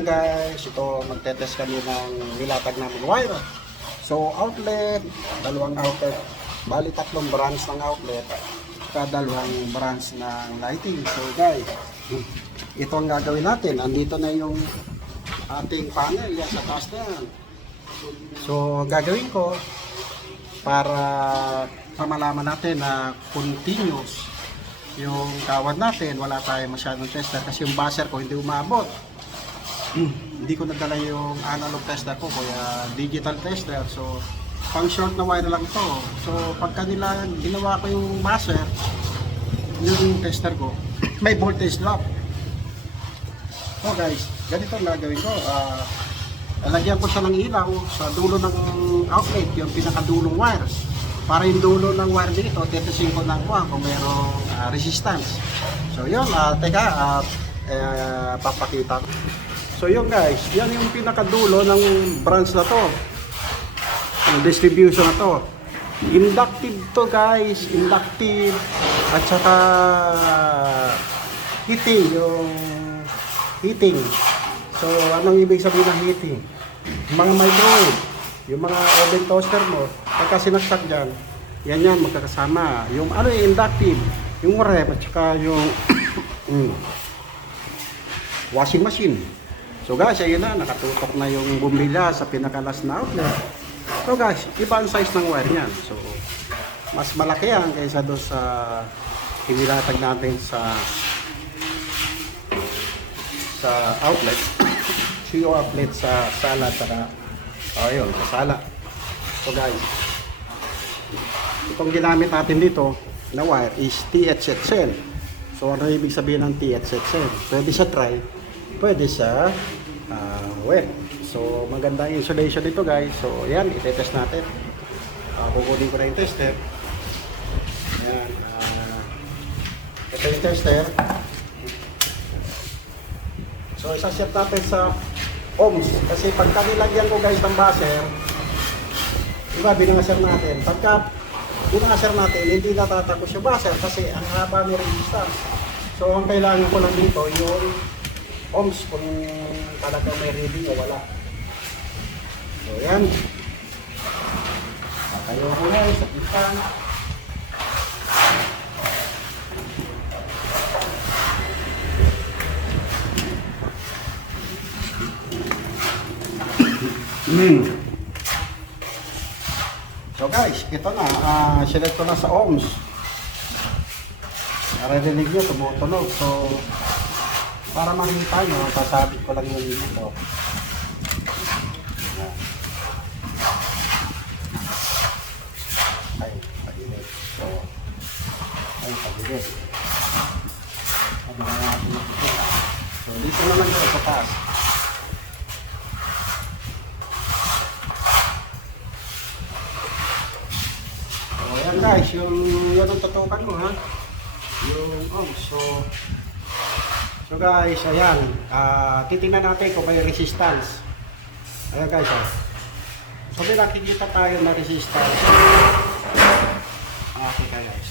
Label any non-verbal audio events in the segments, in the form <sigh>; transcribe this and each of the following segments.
guys, ito magtetest kami ng nilatag namin wire. So outlet, dalawang outlet, bali tatlong branch ng outlet, saka dalawang branch ng lighting. So guys, ito ang gagawin natin. Andito na yung ating panel, yan sa taas na yan. So gagawin ko, para pamalaman natin na continuous yung kawad natin, wala tayong masyadong tester kasi yung buzzer ko hindi umabot hindi ko nadala yung analog tester ko kaya digital tester so pang short na wire lang to. So pagka nila ginawa ko yung buzzer yung tester ko. <coughs> May voltage drop so guys ganito ang gagawin ko. Ah, lalagyan ko siya ng ilaw sa dulo ng outlet yung pinakadulong wire. Para yung dulo ng wire dito tetisin ko ng kuha kung mayroong ah, resistance. So yun ah, teka ah, eh, papakita ko So yun guys, yan yung pinakadulo ng branch na to. Ang distribution na to. Inductive to guys, inductive. At saka heating, yung heating. So anong ibig sabihin ng heating? Mga microwave, yung mga oven toaster mo, pagka sinaksak dyan, yan yan magkakasama. Yung ano yung inductive, yung ref at saka yung <coughs> mm, washing machine. So guys, ayun na, nakatutok na yung bumbilya sa pinakalas na outlet. So guys, iba ang size ng wire niyan. So, mas malaki yan kaysa doon sa inilatag natin sa sa outlet. <coughs> Yung outlet sa sala saka, oh yun, sa sala. So guys, itong ginamit natin dito na wire is THZL. So ano ibig sabihin ng THZL? Pwede sa dry, pwede sa ah, wet. So maganda yung insulation dito guys. So yan, itetest natin. Uh, ko na yung tester. Yan. ah, ito yung tester. So isaset natin sa ohms. Kasi pagka nilagyan ko guys ng buzzer, Diba, binangasar natin. Pagka binangasar natin, hindi natatakos yung buzzer kasi ang haba ni resistance. So, ang kailangan ko lang dito, yung ohms kung talagang may reading o wala. So, yan. Tatayo ko na sa ipan. Hmm. So guys, ito na. Uh, select ko na sa ohms. Naririnig nyo, tumutunog. So, para makita nyo, sasabit ko lang yung. Ayan. Ay, pagilit. So, ay, pagilit. Ano na natin dito? So, dito naman yun sa taas. So, ayan guys, yung yan ang tutukan ko ha. Yung oh, so So guys, ayan, ah titingnan natin kung may resistance. Ayan guys, oh. So may nakikita tayo na resistance. Okay guys.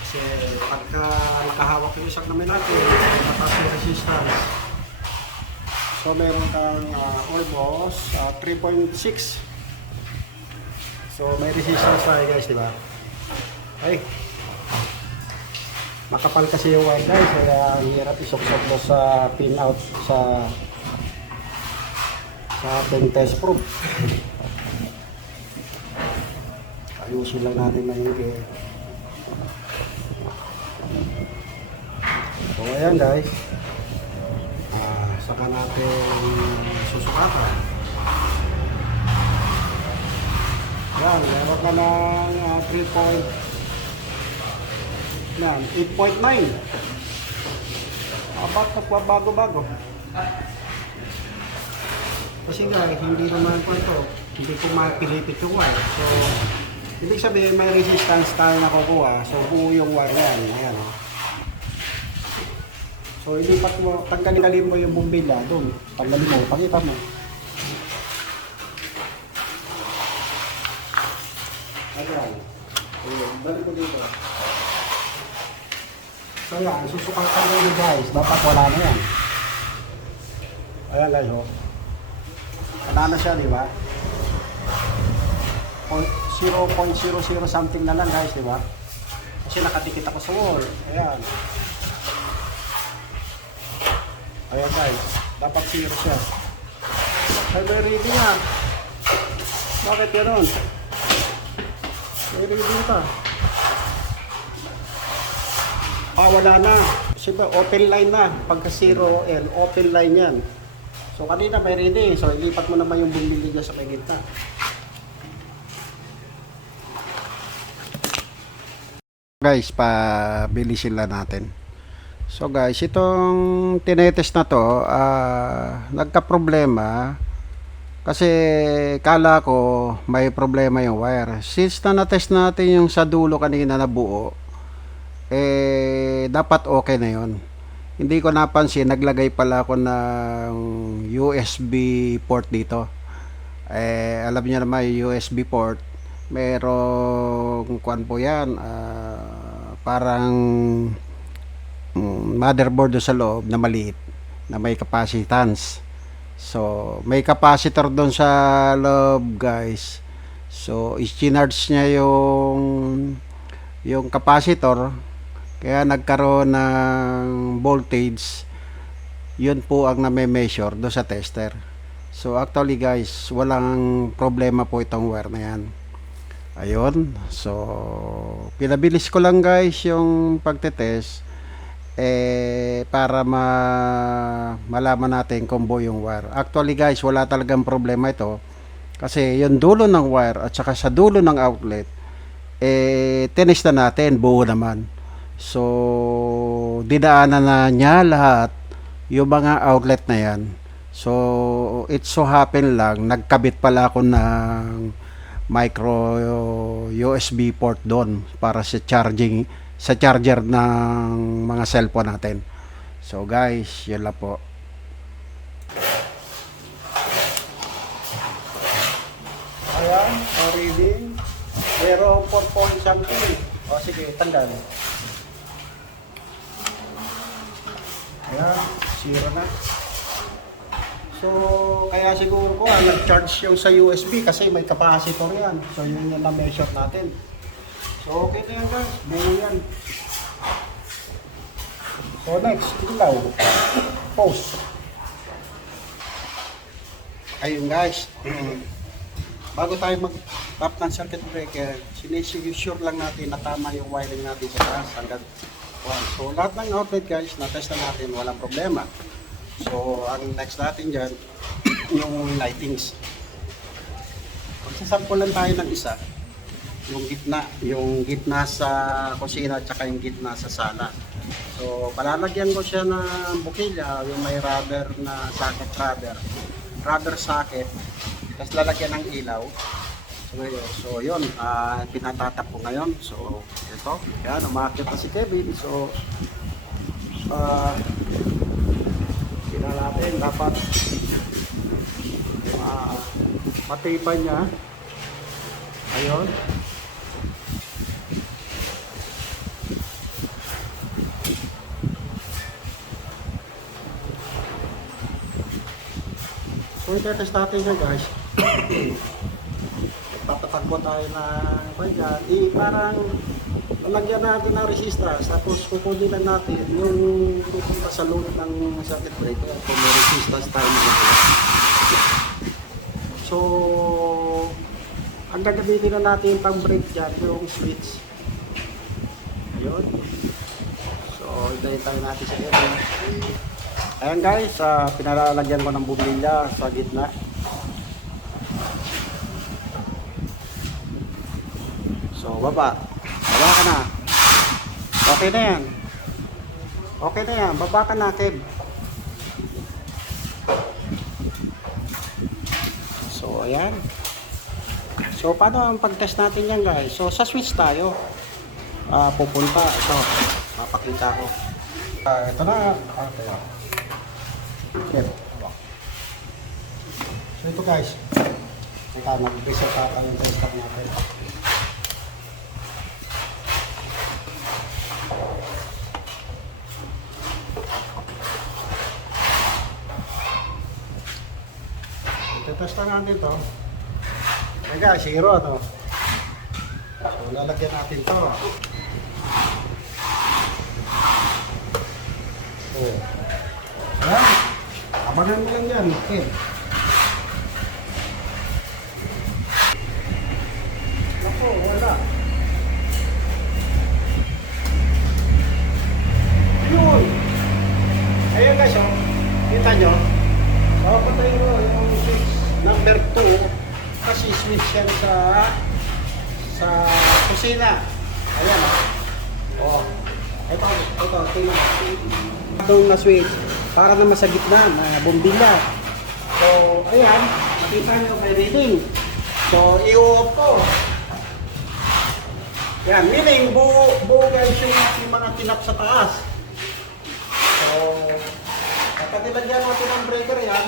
Kasi pagka nakahawak yung isang namin natin, mataas yung resistance. So meron kang ah, almost ah, 3.6 So may resistance tayo guys, di ba? Ay. Makapal kasi yung wire guys, kaya ang hirap isuksok mo sa pin out sa sa ating test probe. Ayusin lang natin maigi. So ayan guys. Ah, saka natin susukatan. Yan, meron ka ng uh, 3 point, yan, 8.9. Abat na po, bago-bago. Kasi nga, hindi naman po ito, hindi ko mapilipit yung wire. So, ibig sabihin may resistance tayo nakukuha. So, buo yung wire na yan. Ayan, oh. So, ilipat mo, tanggalin mo yung bumbila doon. Tanggalin mo, pakita mo. Ayan. Ayan. Balik ko dito. So yan, susukatan ko guys. Dapat wala na yan. Ayan guys, oh. Banana siya, di ba? Po- 0.00 something na lang guys, di ba? Kasi nakatikit ako sa wall. Ayan. Ayan guys, dapat zero siya. Ay, may reading ah. Bakit gano'n? May reading ka. Ah, wala na. Siyempre, open line na. Pagka 0 L, open line yan. So, kanina may reading. So, ilipat mo naman yung bumili niya sa may gitna. Guys, pabilisin lang natin. So guys, itong tinetest na to, ah, nagka-problema kasi kala ko may problema yung wire. Since na na-test natin yung sa dulo kanina na buo, eh dapat okay na yon. Hindi ko napansin, naglagay pala ako ng USB port dito. Eh alam niyo naman yung USB port, merong kuan po yan, ah, parang mm, motherboard sa loob na maliit na may capacitance. So, may capacitor doon sa loob, guys. So, i-charge niya yung yung capacitor kaya nagkaroon ng voltage yun po ang name-measure do sa tester. So, actually guys, walang problema po itong wire na yan. Ayun. So, pinabilis ko lang guys yung pagtetest eh para ma malaman natin kung buo yung wire. Actually guys, wala talagang problema ito kasi yung dulo ng wire at saka sa dulo ng outlet eh tinis na natin, buo naman. So, dinaanan na niya lahat yung mga outlet na yan. So, it so happen lang, nagkabit pala ako ng micro USB port doon para sa charging sa charger ng mga cellphone natin. So guys, yun lang po. Ayan, reading. Pero 4 point something. O sige, tandaan. Ayan, zero na. So, kaya siguro ko, ah, nag-charge yung sa USB kasi may capacitor yan. So, yun yung na-measure natin. So, okay na yan guys. Buo yan. So, next, ilaw. Post. Ayun guys. Bago tayo mag-tap ng circuit breaker, sinisure lang natin na tama yung wiring natin sa taas hanggang 1. So, lahat ng outlet guys, na-test na natin, walang problema. So, ang next natin dyan, <clears throat> yung lightings. Magsasample lang tayo ng isa. Yung gitna, yung gitna sa kusina at saka yung gitna sa sala. So, palalagyan ko siya ng bukilya, yung may rubber na socket rubber. Rubber socket. Tapos lalagyan ng ilaw. Ngayon, so yun, ah pinatatak ko ngayon. So, ito, yan, umakit na si Kevin. So, ah tingnan natin, dapat uh, matipay niya. Ayun. So, itetest natin yan guys. Tatatagpo tayo pa dyan. Eh, parang lalagyan natin ng resistance tapos kukunin natin yung pupunta sa load ng circuit breaker kung may resistance tayo na So, ang gagamitin na natin pang break dyan yung switch. Ayun. So, hintayin natin sa ito. Ayan guys, uh, pinalalagyan ko ng bumilya sa gitna. So, baba. Baba ka na. Okay na yan. Okay na yan. Baba ka na, Kev. So, ayan. So, paano ang pag-test natin yan, guys? So, sa switch tayo. Ah, pupunta. So, mapakita ko. Ah, ito na. Ah, tayo. Kev. So, ito guys. Teka, nag-reset pa tayo yung test natin. Tetesta natin to. Teka, zero to. So, lalagyan natin to. Oh. Ayan. Abangan mo lang yan. Okay. Kusina. Ayan, oh. Ito, ito, tingnan. Itong na switch, para naman sa gitna na bombilla. So, ayan, makita nyo may reading. So, i-off ko. Yan, meaning buo, buo guys yung, mga tinap sa taas. So, kapag nilagyan natin ang breaker yan,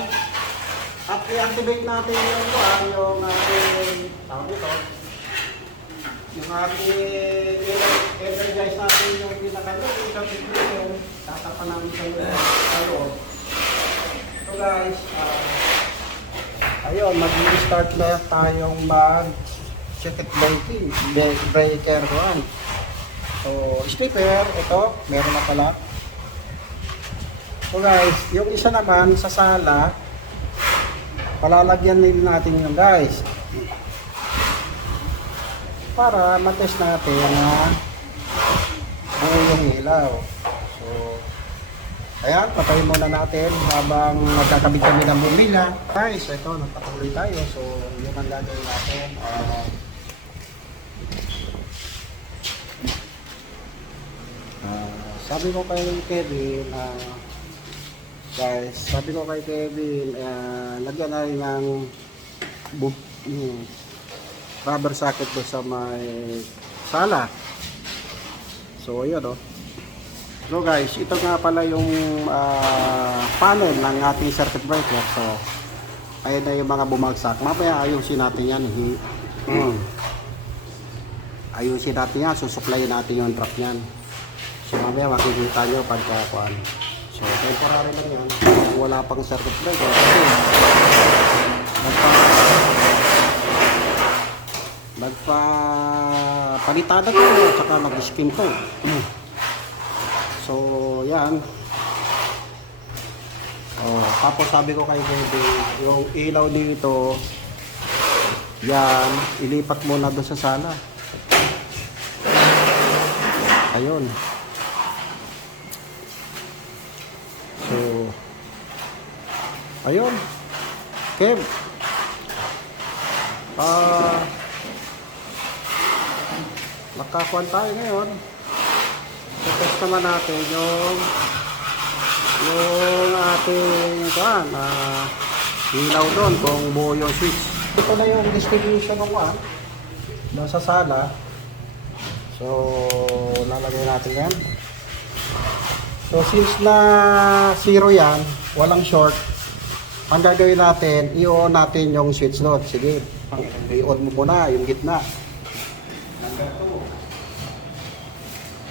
at i-activate natin yung kuhan, yung ating, tawag ito, yung ating energize natin yung pinakano, yung breaker, tatapan namin sa loob. So guys, ah, ayun, mag-start na tayong mag circuit breaking, bre- breaker kuhan. So, stepper, ito, meron na pala. So guys, yung isa naman sa sala, palalagyan din natin yung guys. Para matest natin na buo yung ilaw. So, ayan, patayin muna natin habang magkakabit kami ng bumila. Guys, ito, nagpatuloy tayo. So, yun ang gagawin natin. Ah, sabi ko kay Kevin, ah, Guys, sabi ko kay Kevin, uh, lagyan na rin ng bu- yung rubber socket doon sa may sala. So, yun oh. So guys, ito nga pala yung ah, panel ng ating circuit breaker. So, ayun na yung mga bumagsak. Mamaya ayusin natin yan. Hi- Mm. Ayusin natin yan. Susuklayin natin yung trap niyan. So, mamaya makikita nyo pagka kuan. So, temporary lang yan. Wala pang circuit breaker. Kasi, nagpa, nagpa, palitada ko, at saka nag-skim to. so, yan. Oh, tapos sabi ko kay Bebe, yung ilaw dito, yan, ilipat mo na doon sa sala. Ayun. So, ayun. Kev. Ah, nakakuan tayo ngayon. Test naman natin yung yung ating kuan, ah, ilaw doon kung buo yung switch. Ito na yung distribution ng kuan doon sa sala. So, lalagay natin yan. So since na zero yan, walang short, ang gagawin natin, i-on natin yung switch doon. Sige, i-on mo muna yung gitna. Number two.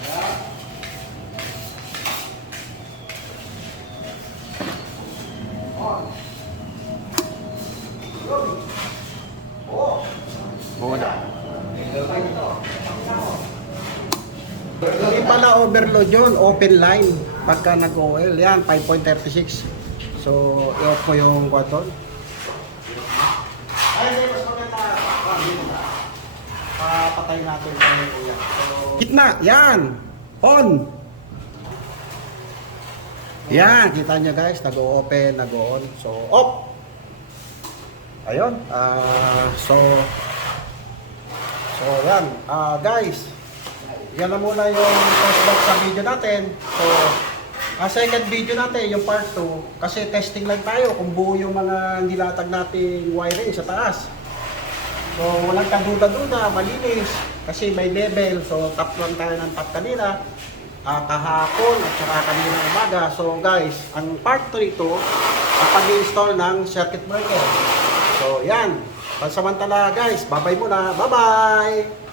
Ayan. On. Yun. Oh. Muna. Hindi pala overload yun, open line. Pagka nag-OL, yan, 5.36. So, i-off ko yung button. Ay, hindi, mas maganda. Ah. Papatay natin ito yan. So, gitna, yan! On! Yan, kita nyo guys, nag-open, nag-on. So, off! Ayun, ah, so, so yan, ah, guys, yan na muna yung first box sa video natin. So, ang second video natin, yung part 2, kasi testing lang tayo kung buo yung mga nilatag nating wiring sa taas. So, walang kaduda-duda, malinis, kasi may level. So, top lang tayo ng top kanina, ah, kahapon, at saka kanina umaga. So, guys, ang part 3 ito, ang pag-install ng circuit breaker. So, yan. Pansamantala, guys, bye-bye muna. Bye-bye!